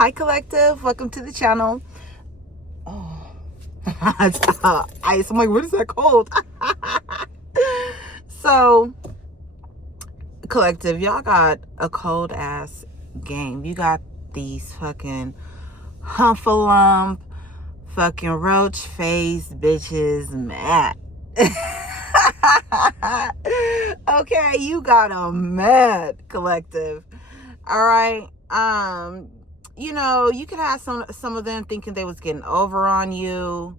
Hi, collective. Welcome to the channel. Oh, ice. I'm like, what is that called? So, collective, y'all got a cold ass game. You got these fucking humphalump, fucking roach face bitches mad. Okay, you got them mad, collective. All right. You could have some of them thinking they was getting over on you.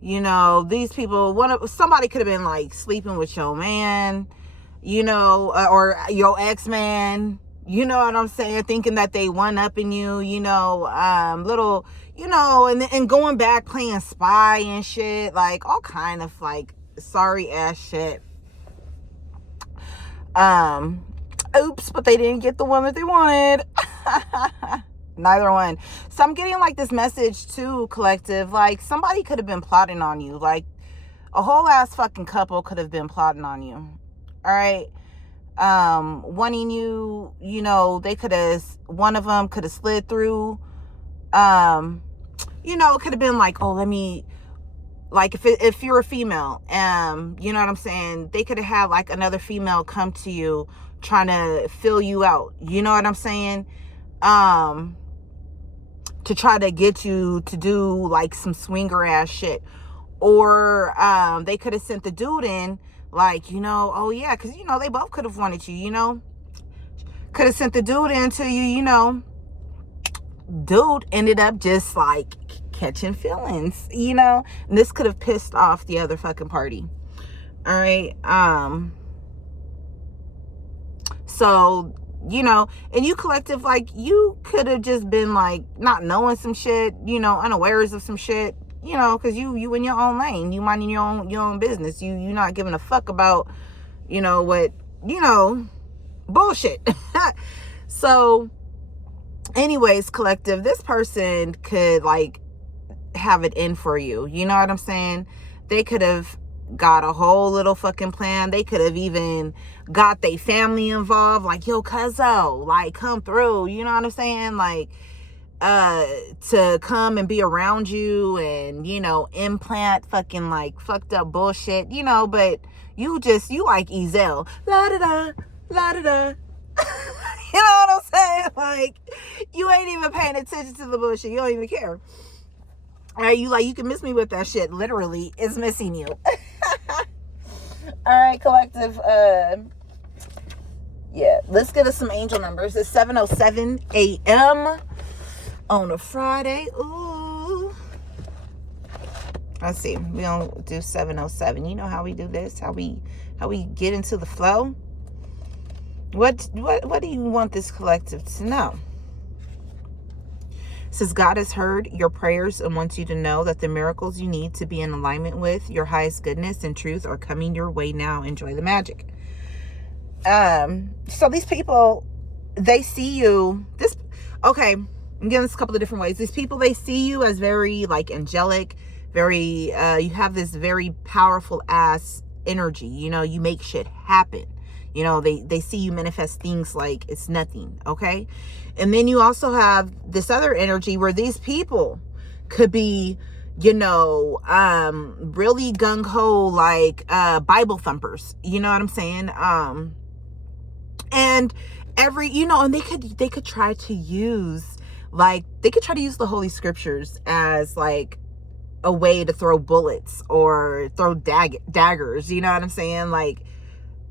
These people, somebody could have been like sleeping with your man, or your ex-man, you know what I'm saying, thinking that they one upping you, little, and going back playing spy and shit, like all kind of like sorry ass shit. Oops, but they didn't get the one that they wanted. Neither one. So I'm getting like this message too, collective, like somebody could have been plotting on you. Like a whole ass fucking couple could have been plotting on you. All right. Wanting you, they could have, one of them could have slid through. It could have been like, oh, let me, like if you're a female, you know what I'm saying? They could have had like another female come to you trying to fill you out. You know what I'm saying? To try to get you to do like some swinger ass shit. Or they could have sent the dude in like, oh yeah, because they both could have wanted you, could have sent the dude in to you, dude ended up just like catching feelings, and this could have pissed off the other fucking party. All right. So and you collective, like you could have just been like not knowing some shit, unawares of some shit, because you in your own lane, you minding your own business, you not giving a fuck about what bullshit. So anyways, collective, this person could like have it in for you, you know what I'm saying? They could have got a whole little fucking plan. They could have even got their family involved, like, yo, cuzzo, like come through, you know what I'm saying? Like to come and be around you and implant fucking like fucked up bullshit, but you like Ezel, la da da, la da da. You know what I'm saying? Like you ain't even paying attention to the bullshit. You don't even care. All right, you can miss me with that shit. Literally, it's missing you. All right, collective. Yeah, let's get us some angel numbers. It's 7:07 a.m. on a Friday. Ooh. Let's see. We don't do 7:07. You know how we do this? How we get into the flow? What do you want this collective to know? It says God has heard your prayers and wants you to know that the miracles you need to be in alignment with your highest goodness and truth are coming your way now. Enjoy the magic. So these people, they see you. Okay, I'm getting this a couple of different ways. These people, they see you as very like angelic, very, you have this very powerful ass energy. You make shit happen. They see you manifest things like it's nothing. Okay. And then you also have this other energy where these people could be, really gung-ho, like, Bible thumpers, you know what I'm saying? And and they could try to use, the Holy Scriptures as like a way to throw bullets or throw daggers, you know what I'm saying? Like,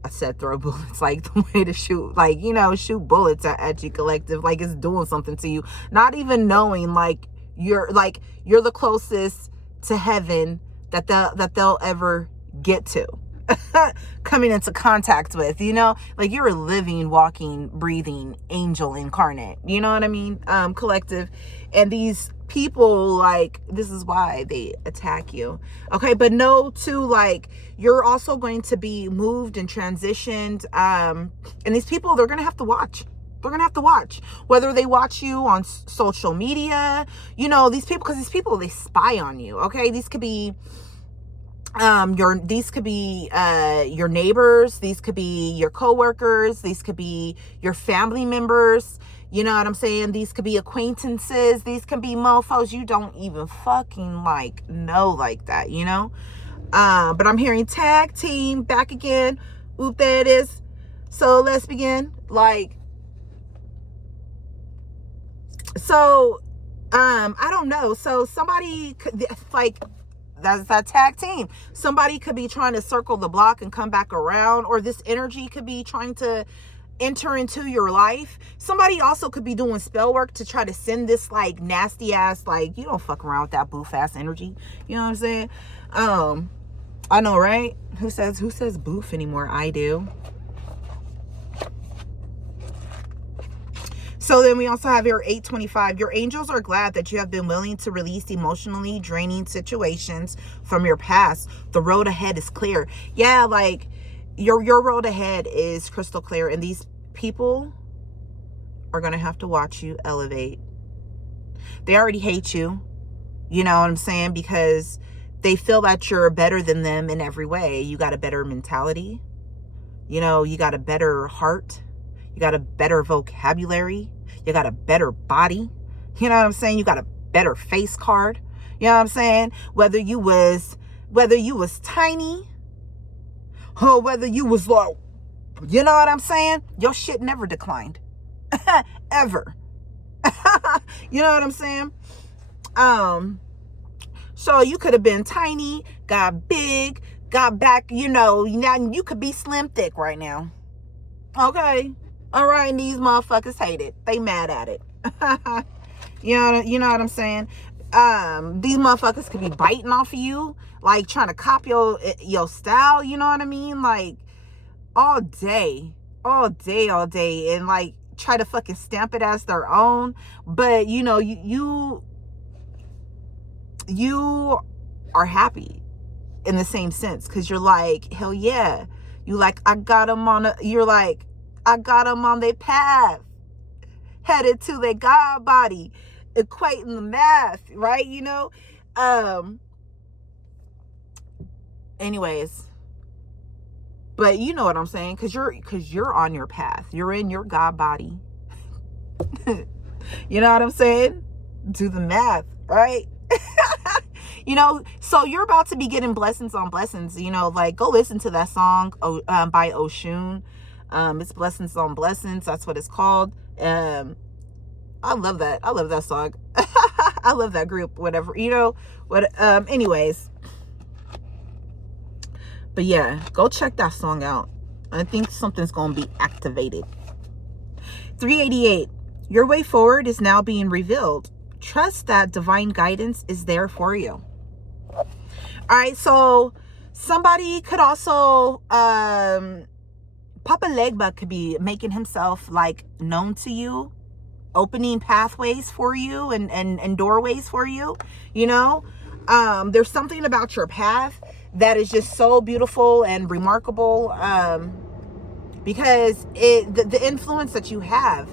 I said throw bullets, like the way to shoot, like, shoot bullets at you, collective, like it's doing something to you, not even knowing like you're the closest to heaven that they'll ever get to. Coming into contact with, like you're a living, walking, breathing angel incarnate, you know what I mean? Collective. And these people, like, this is why they attack you. Okay, but know too, like, you're also going to be moved and transitioned, and these people, they're gonna have to watch. They're gonna have to watch, whether they watch you on social media, these people, because these people, they spy on you. Okay, these could be your neighbors, these could be your coworkers, these could be your family members, You know what I'm saying? These could be acquaintances. These can be mofos you don't even fucking like know like that, you know? But I'm hearing tag team back again. Oop, there it is. So let's begin. Like, so, I don't know. So somebody could, like, that's that tag team. Somebody could be trying to circle the block and come back around, or this energy could be trying to enter into your life. Somebody also could be doing spell work to try to send this like nasty ass, like, you don't fuck around with that boof ass energy. You know what I'm saying? I know, right? Who says boof anymore? I do. So then we also have your 825. Your angels are glad that you have been willing to release emotionally draining situations from your past. The road ahead is clear. Yeah, like your road ahead is crystal clear, and these people are going to have to watch you elevate. They already hate you. You know what I'm saying? Because they feel that you're better than them in every way. You got a better mentality. You know, you got a better heart. You got a better vocabulary. You got a better body. You know what I'm saying? You got a better face card. You know what I'm saying? Whether you was tiny or whether you was like, you know what I'm saying? Your shit never declined. Ever. You know what I'm saying? So you could have been tiny, got big, got back, you know, now you could be slim thick right now. Okay. All right, and these motherfuckers hate it. They mad at it. You know what I'm saying? These motherfuckers could be biting off of you, like trying to copy your style, you know what I mean? Like all day, and like try to fucking stamp it as their own. But you know, you are happy in the same sense, because you're like, hell yeah. You like, I got them on their path, headed to their God body, equating the math, right? You know? Anyways, but you know what I'm saying? Because you're on your path. You're in your God body. You know what I'm saying? Do the math, right? You know, so you're about to be getting blessings on blessings. You know, like, go listen to that song by Oshun. It's Blessings on Blessings. That's what it's called. I love that. I love that song. I love that group, whatever, you know, what, anyways. But yeah, go check that song out. I think something's going to be activated. 388. Your way forward is now being revealed. Trust that divine guidance is there for you. All right. So somebody could also, Papa Legba could be making himself like known to you, opening pathways for you and doorways for you. You know, there's something about your path that is just so beautiful and remarkable, because the influence that you have,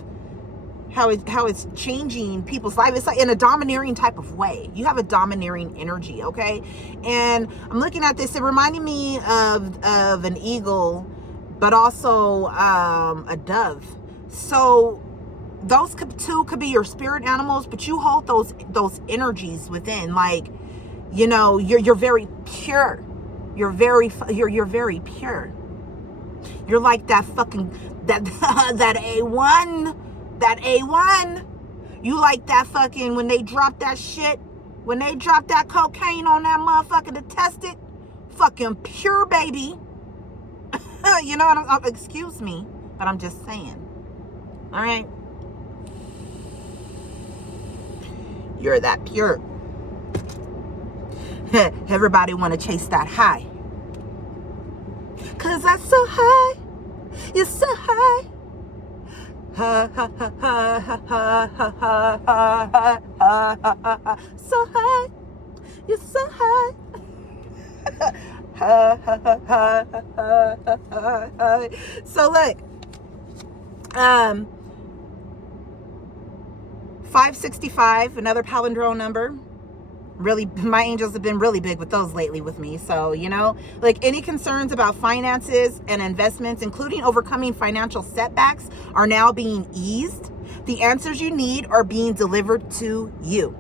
how it's changing people's life. It's like in a domineering type of way. You have a domineering energy, okay? And I'm looking at this. It reminded me of an eagle, but also a dove. So those could be your spirit animals, but you hold those energies within. Like, you know, you're very pure. You're very pure. You're like that fucking that A1. That A1, you like that fucking, when they drop that shit, when they drop that cocaine on that motherfucker to test it, fucking pure, baby. You know what I'm, excuse me, but I'm just saying. All right. You're that pure. Everybody want to chase that high. 'Cause that's so high. You're so high. Ha ha ha ha ha ha ha ha ha ha. So high, you're so high. Ha ha ha ha ha ha. So look, 565, another palindrome number. Really, my angels have been really big with those lately with me. So, you know, like any concerns about finances and investments, including overcoming financial setbacks, are now being eased. The answers you need are being delivered to you.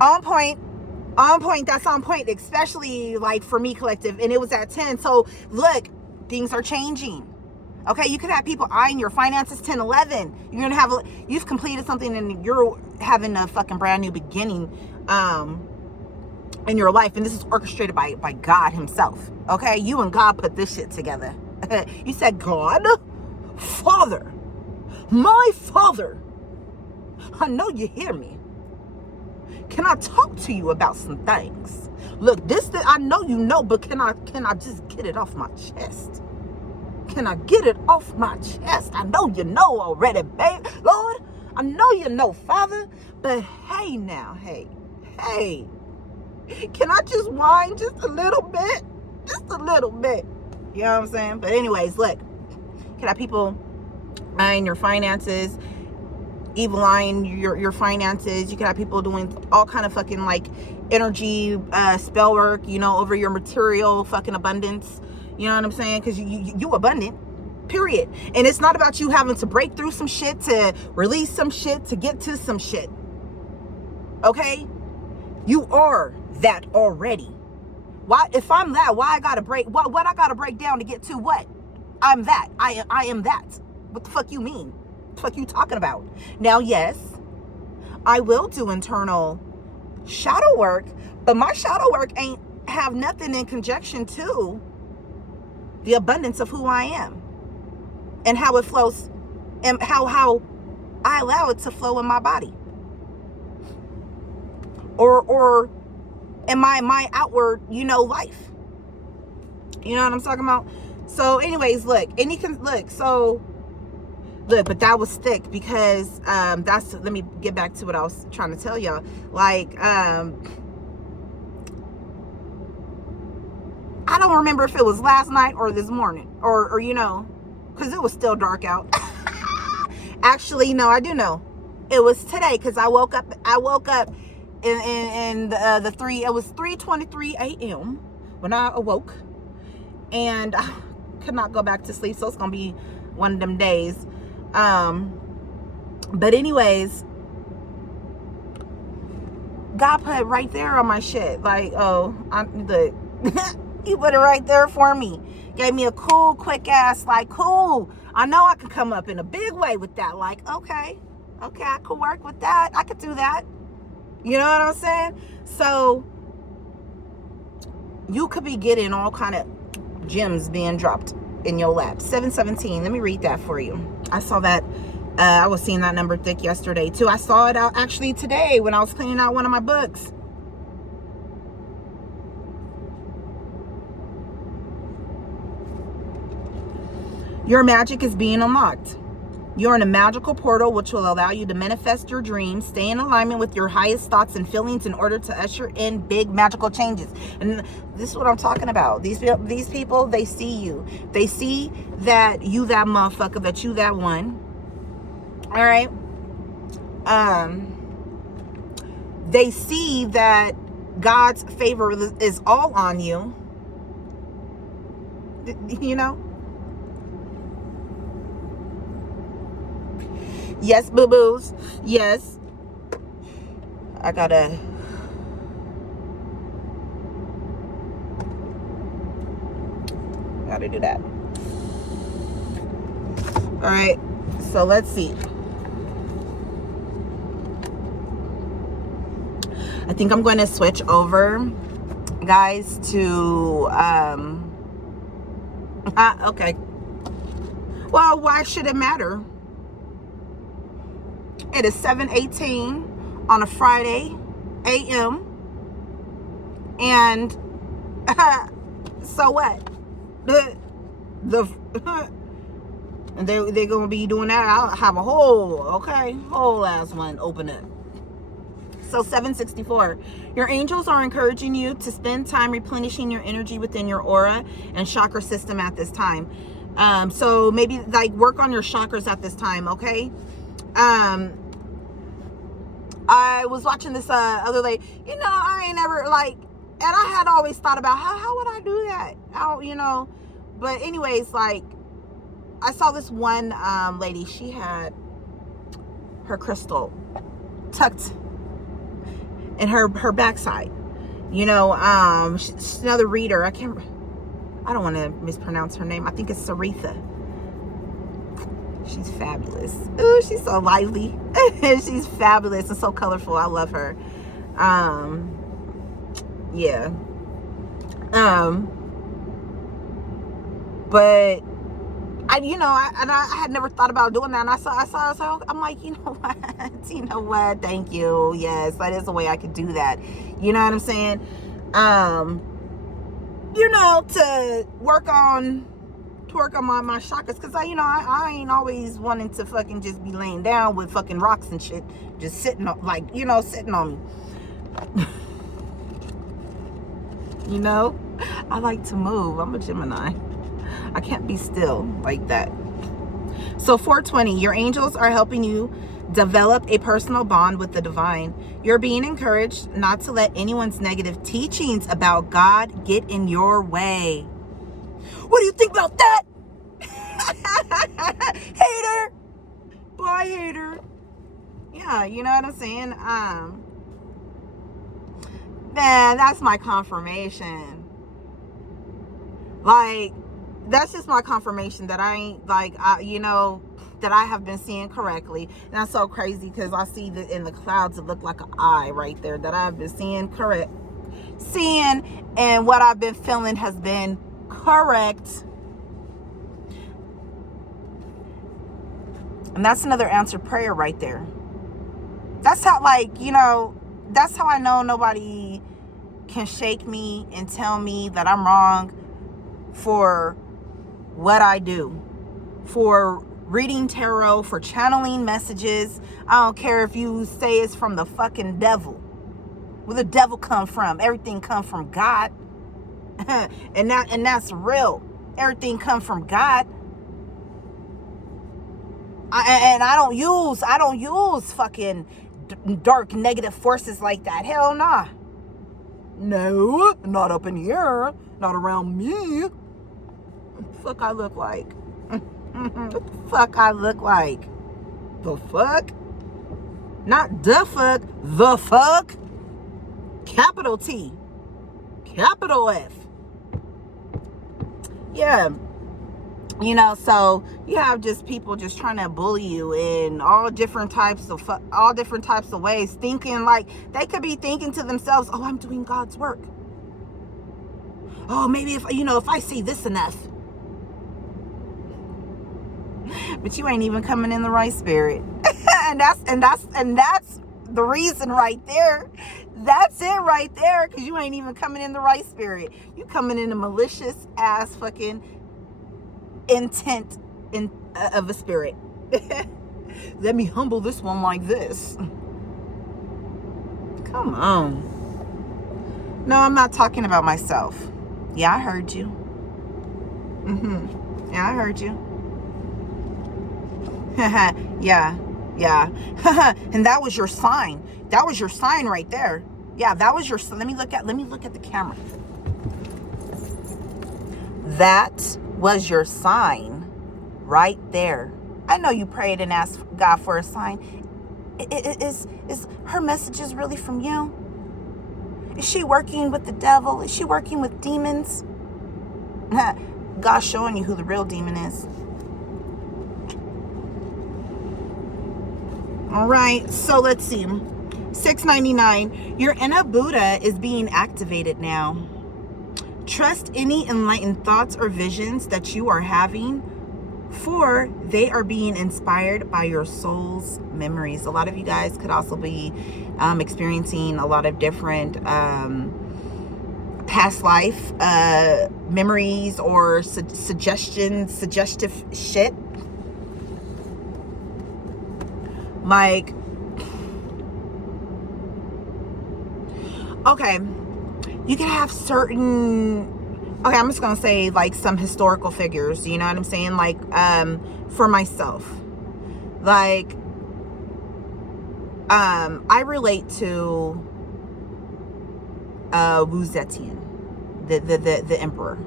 On point. On point. That's on point, especially like for me, collective. And it was at 10. So look, things are changing. Okay, you could have people eyeing your finances 10, 11. You've completed something and you're having a fucking brand new beginning in your life. And this is orchestrated by God himself. Okay, you and God put this shit together. You said, God, Father, my Father, I know you hear me. Can I talk to you about some things? Look, this that I know you know, but can I just get it off my chest? Can I get it off my chest? I know you know already, babe. Lord, I know you know, Father. But hey now, hey. Can I just whine just a little bit? Just a little bit. You know what I'm saying? But anyways, look. Can have people eyeing your finances, evil eyeing your finances. You can have people doing all kind of fucking like energy spell work, you know, over your material fucking abundance. You know what I'm saying? Because you abundant, period. And it's not about you having to break through some shit, to release some shit, to get to some shit. Okay? You are that already. Why, if I'm that, why I gotta break, what I gotta break down to get to what? I'm that. I am that. What the fuck you mean? What the fuck you talking about? Now, yes, I will do internal shadow work, but my shadow work ain't have nothing in conjunction to the abundance of who I am and how it flows and how I allow it to flow in my body or in my outward, you know, life. You know what I'm talking about? So anyways, look, and you can look, so look, but that was thick because let me get back to what I was trying to tell y'all. Like I don't remember if it was last night or this morning or you know, because it was still dark out. Actually, no, I do know. It was today because I woke up in it was 3:23 a.m. when I awoke, and I could not go back to sleep, so it's gonna be one of them days. But anyways, God put it right there on my shit. Like, oh, you put it right there for me. Gave me a cool, quick ass, like, cool. I know I could come up in a big way with that. Like, okay, I could work with that. I could do that. You know what I'm saying? So you could be getting all kind of gems being dropped in your lap. 717. Let me read that for you. I saw that. I was seeing that number thick yesterday too. I saw it out actually today when I was cleaning out one of my books. Your magic is being unlocked. You're in a magical portal which will allow you to manifest your dreams, stay in alignment with your highest thoughts and feelings in order to usher in big magical changes. And this is what I'm talking about. These people, they see you. They see that you that motherfucker, that you that one. All right? They see that God's favor is all on you. You know? Yes, boo-boos. Yes. I gotta do that. All right. So let's see. I think I'm going to switch over, guys, to okay. Well, why should it matter? It is 7:18 on a Friday a.m. And so what? And they're gonna be doing that. I'll have a whole ass one open up. So 764. Your angels are encouraging you to spend time replenishing your energy within your aura and chakra system at this time. So maybe like work on your chakras at this time, okay? I was watching this other lady. You know, I ain't never like, and I had always thought about how would I do that? How, you know? But anyways, like I saw this one lady. She had her crystal tucked in her backside. You know, she's another reader. I don't want to mispronounce her name. I think it's Saritha. She's fabulous. Ooh, she's so lively. She's fabulous and so colorful. I love her. Yeah. But I had never thought about doing that. And I saw, I'm like, you know what? Thank you. Yes, that is a way I could do that. You know what I'm saying? To work on my chakras, because I ain't always wanting to fucking just be laying down with fucking rocks and shit, just sitting sitting on me. I like to move. I'm a Gemini. I can't be still like that. So 420, your angels are helping you develop a personal bond with the divine. You're being encouraged not to let anyone's negative teachings about God get in your way. What do you think about that? Hater. Bye, hater. Yeah, you know what I'm saying? Man, that's my confirmation. Like, that's just my confirmation that I ain't, like, that I have been seeing correctly. And that's so crazy because I see that in the clouds, it looked like an eye right there, that I've been seeing, and what I've been feeling has been correct. And that's another answered prayer right there. That's how, that's how I know nobody can shake me and tell me that I'm wrong for what I do, for reading tarot, for channeling messages. I don't care if you say it's from the fucking devil. Where the devil come from? Everything come from God. and that's real. Everything come from God. I don't use fucking dark negative forces like that. Hell nah. No, not up in here. Not around me. What the fuck I look like? What the fuck I look like? The fuck? Not the fuck. The fuck? Capital T. Capital F. Yeah. So you have just people just trying to bully you in all different types of ways, thinking like they could be thinking to themselves, oh, I'm doing God's work. Oh, maybe if I say this enough. But you ain't even coming in the right spirit. and that's the reason right there. That's it right there, because you ain't even coming in the right spirit. You coming in a malicious ass fucking intent of a spirit. Let me humble this one like this. Come on. No, I'm not talking about myself. Yeah, I heard you. Yeah, I heard you. yeah. And that was your sign. That was your sign right there. Yeah, that was your. Let me look at the camera. That was your sign right there. I know you prayed and asked God for a sign. Is her messages really from you? Is she working with the devil? Is she working with demons? God's showing you who the real demon is. All right, so let's see. 699. Your inner Buddha is being activated now. Trust any enlightened thoughts or visions that you are having, for they are being inspired by your soul's memories. A lot of you guys could also be experiencing a lot of different past life memories or suggestive shit. Like, okay, you can have okay, I'm just gonna say like some historical figures, you know what I'm saying? Like, for myself, like, I relate to Wu Zetian, the emperor.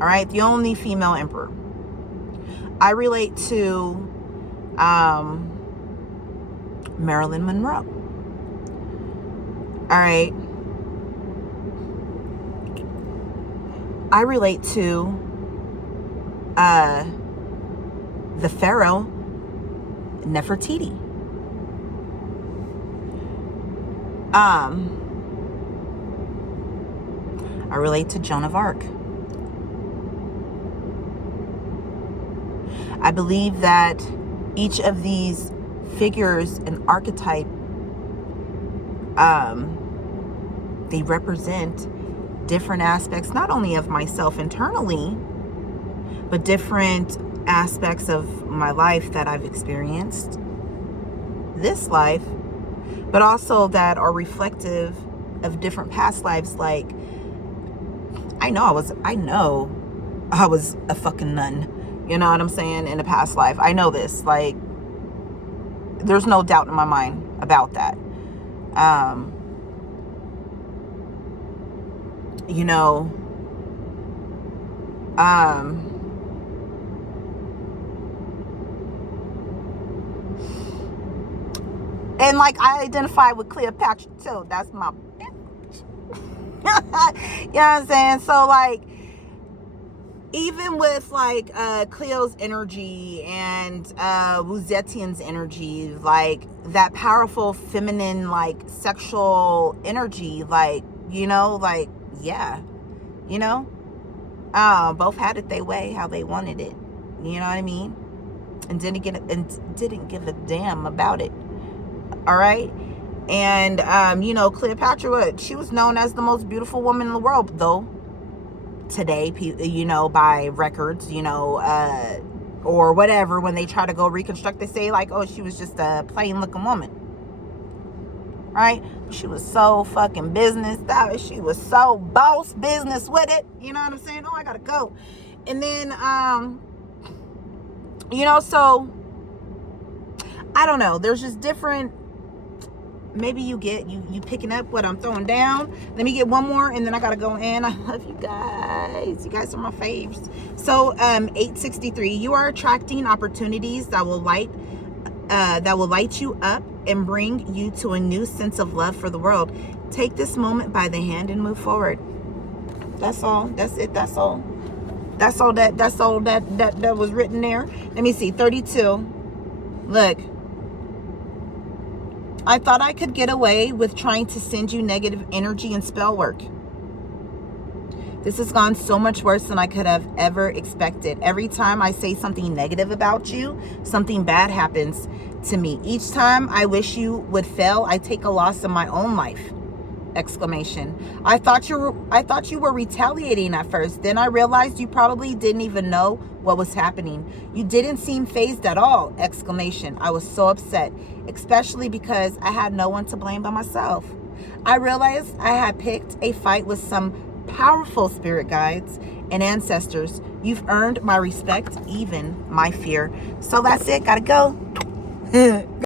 All right, the only female emperor. I relate to Marilyn Monroe. All right. I relate to the pharaoh Nefertiti. I relate to Joan of Arc. I believe that each of these figures and archetype, they represent different aspects, not only of myself internally, but different aspects of my life that I've experienced, this life, but also that are reflective of different past lives. Like, I know I was a fucking nun. You know what I'm saying? In a past life. I know this. Like, there's no doubt in my mind about that. You know, and like, I identify with Cleopatra too. That's my bitch. You know what I'm saying? So like, even with like Cleo's energy and Wu Zetian's energy, like that powerful feminine, like sexual energy, like, you know, like, yeah, you know, both had it their way, how they wanted it. You know what I mean? And didn't give a damn about it. All right. And you know, Cleopatra, she was known as the most beautiful woman in the world, though. Today, you know, by records, you know, or whatever, when they try to go reconstruct, they say like, oh, she was just a plain looking woman, right? She was so fucking business, she was so boss business with it, you know what I'm saying? Oh, I gotta go. And then you know, so I don't know, there's just different, maybe you picking up what I'm throwing down. Let me get one more and then I gotta go in. I love you guys. You guys are my faves. So 863, you are attracting opportunities that will light you up and bring you to a new sense of love for the world. Take this moment by the hand and move forward. That's all. That's it. That's all that was written there. Let me see. 32. Look, I thought I could get away with trying to send you negative energy and spell work. This has gone so much worse than I could have ever expected. Every time I say something negative about you, something bad happens to me. Each time I wish you would fail, I take a loss in my own life. Exclamation. I thought you were retaliating at first. Then I realized you probably didn't even know what was happening. You didn't seem fazed at all. Exclamation. I was so upset, especially because I had no one to blame but myself. I realized I had picked a fight with some powerful spirit guides and ancestors. You've earned my respect, even my fear. So that's it. Gotta go.